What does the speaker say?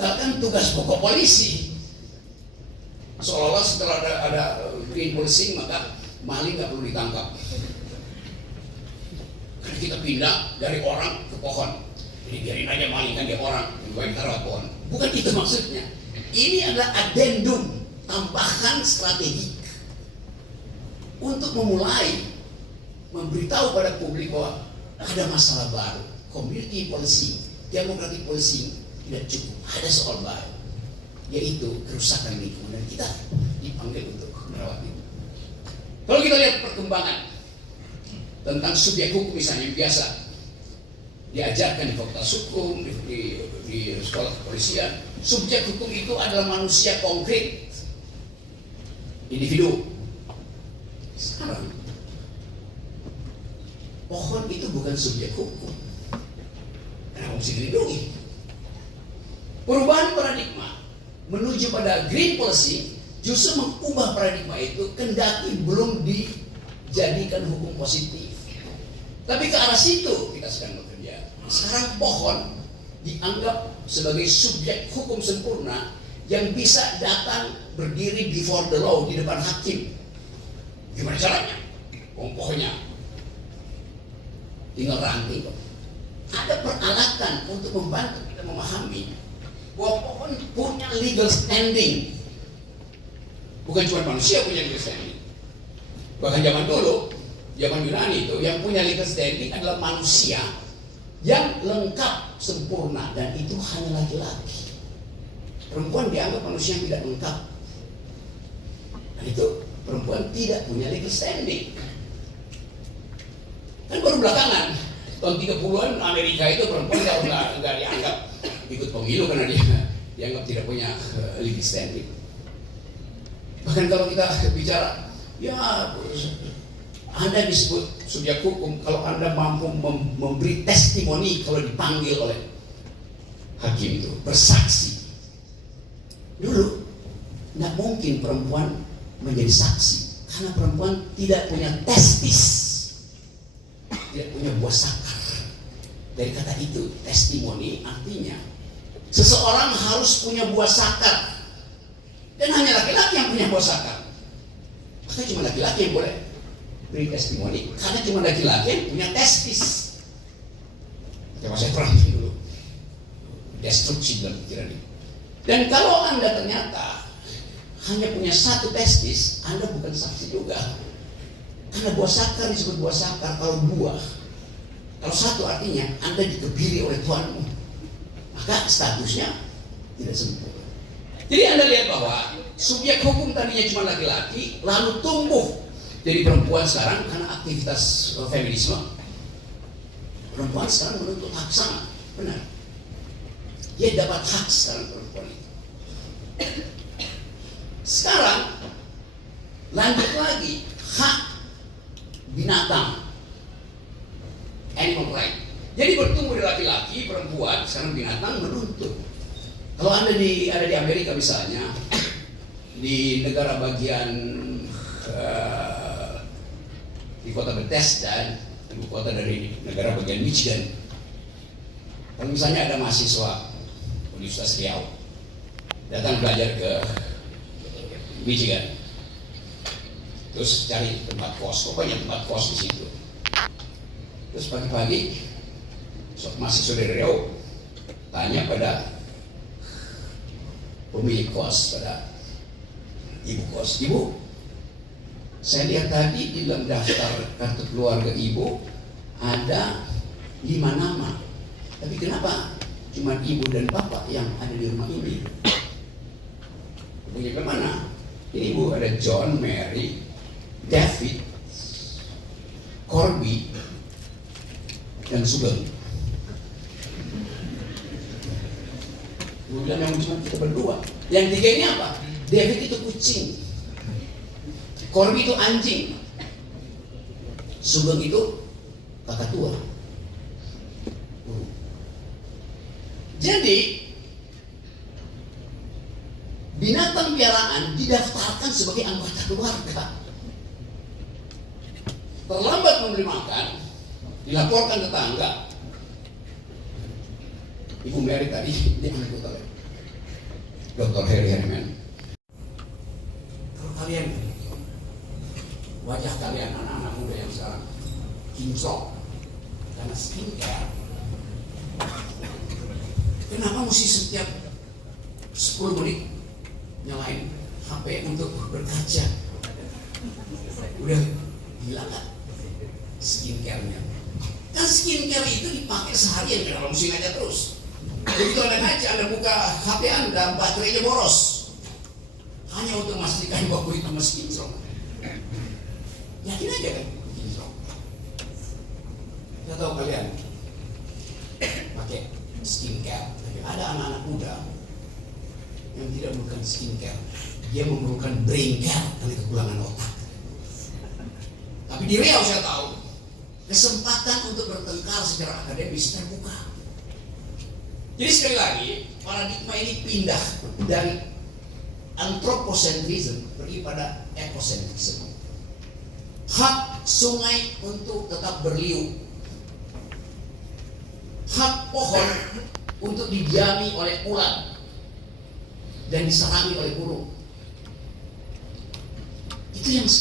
Kan tugas pokok polisi. Seolah-olah setelah ada green policing maka maling nggak perlu ditangkap. Karena kita pindah dari orang ke pohon. Jadi biarin aja maling, kan dia orang, lebih taruh pohon. Bukan itu maksudnya. Ini adalah addendum, tambahan strategik untuk memulai memberitahu pada publik bahwa ada masalah baru. Community policing, democratic policing tidak cukup. Ada soal baru, yaitu kerusakan lingkungan, dan kita dipanggil untuk merawat itu. Kalau kita lihat perkembangan tentang subjek hukum misalnya, biasa diajarkan di fakultas hukum, di sekolah kepolisian, subjek hukum itu adalah manusia konkret, individu. Sekarang pohon itu bukan subjek hukum, karena mesti dilindungi. Perubahan paradigma menuju pada green policy justru mengubah paradigma itu, kendati belum dijadikan hukum positif. Tapi ke arah situ kita sedang bekerja. Sekarang pohon dianggap sebagai subjek hukum sempurna yang bisa datang berdiri before the law, di depan hakim. Gimana caranya? Pohonnya tinggal ranting kok. Ada peralatan untuk membantu kita memahami bahwa pohon punya legal standing. Bukan cuma manusia punya legal standing. Bahkan zaman dulu, zaman Yunani itu, yang punya legal standing adalah manusia yang lengkap, sempurna, dan itu hanya laki-laki. Perempuan dianggap manusia yang tidak lengkap. Dan itu perempuan tidak punya legal standing. Kan baru belakangan, tahun 30-an Amerika itu perempuan nggak dianggap ikut pemilu karena dia dianggap tidak punya legal standing. Bahkan kalau kita bicara, ya Anda disebut subjek hukum kalau Anda mampu memberi testimoni kalau dipanggil oleh hakim itu, bersaksi. Dulu nggak mungkin perempuan menjadi saksi karena perempuan tidak punya testis, tidak punya buah sakar. Dari kata itu, testimoni artinya seseorang harus punya buah sakar, dan hanya laki-laki yang punya buah sakar. Maka cuma laki-laki yang boleh beri testimoni, karena cuma laki-laki yang punya testis. Coba saya terangkan dulu destruksi dalam pikiran ini. Dan kalau Anda ternyata hanya punya satu testis, Anda bukan saksi juga. Karena buah sakar disebut buah sakar kalau dua. Kalau satu artinya Anda dikebiri oleh Tuhanmu, maka statusnya tidak sempurna. Jadi Anda lihat bahwa subjek hukum tadinya cuma laki-laki, lalu tumbuh jadi perempuan sekarang karena aktivitas feminisme. Perempuan sekarang menuntut hak sama, benar. Dia dapat hak sekarang perempuan itu. Sekarang lanjut lagi hak binatang, animal right. Jadi bertumbuh dari laki-laki, perempuan, sekarang binatang menuntut. Kalau Anda ada di Amerika misalnya, di negara bagian di kota Bethesda, ibu kota dari negara bagian Michigan. Kalau misalnya ada mahasiswa Universitas Riau datang belajar ke Michigan, terus cari tempat kos, pokoknya tempat kos di situ. Terus pagi-pagi mahasiswa dari Riau tanya pada pemilik kos, pada ibu kos, "Ibu, saya lihat tadi di dalam daftar kartu keluarga ibu ada 5 nama, tapi kenapa cuma ibu dan bapak yang ada di rumah ini?" Punya kemana? Ini ibu, ada John, Mary, David, Corby, dan Sugeng. Gue bilang yang cuma kita berdua. Yang 3 ini apa? David itu kucing, Corby itu anjing, Sugeng itu kakak tua. Jadi binatang piaraan didaftarkan sebagai anggota keluarga. Terlambat memberi makan, dilaporkan tetangga, Ibu Mary tadi dia anggota Dr. Harry Henneman. Kalau kalian, wajah kalian anak-anak muda yang sekarang kinclong karena skincare, kenapa mesti setiap 10 menit nyalain HP untuk berkaca? Udah gila nggak skincare-nya? Kan skincare itu dipakai seharian, kalau mesti ngaca terus. Begitu Anda ngaca, Anda buka HP Anda, baterainya boros. Hanya untuk memastikan bahwa itu masih kinclong. Yakin aja kan kinclong. Saya tahu kalian pakai skincare, tapi ada anak-anak muda yang tidak memerlukan skincare, dia memerlukan brain care karena kekurangan otak. Tapi di Riau saya tahu kesempatan untuk bertengkar secara akademis terbuka. Jadi sekali lagi paradigma ini pindah dari anthropocentrism pergi pada ecocentrism. Hak sungai untuk tetap berliuk, hak pohon untuk didiami oleh ulat dan diserangi oleh burung. Itu yang sekarang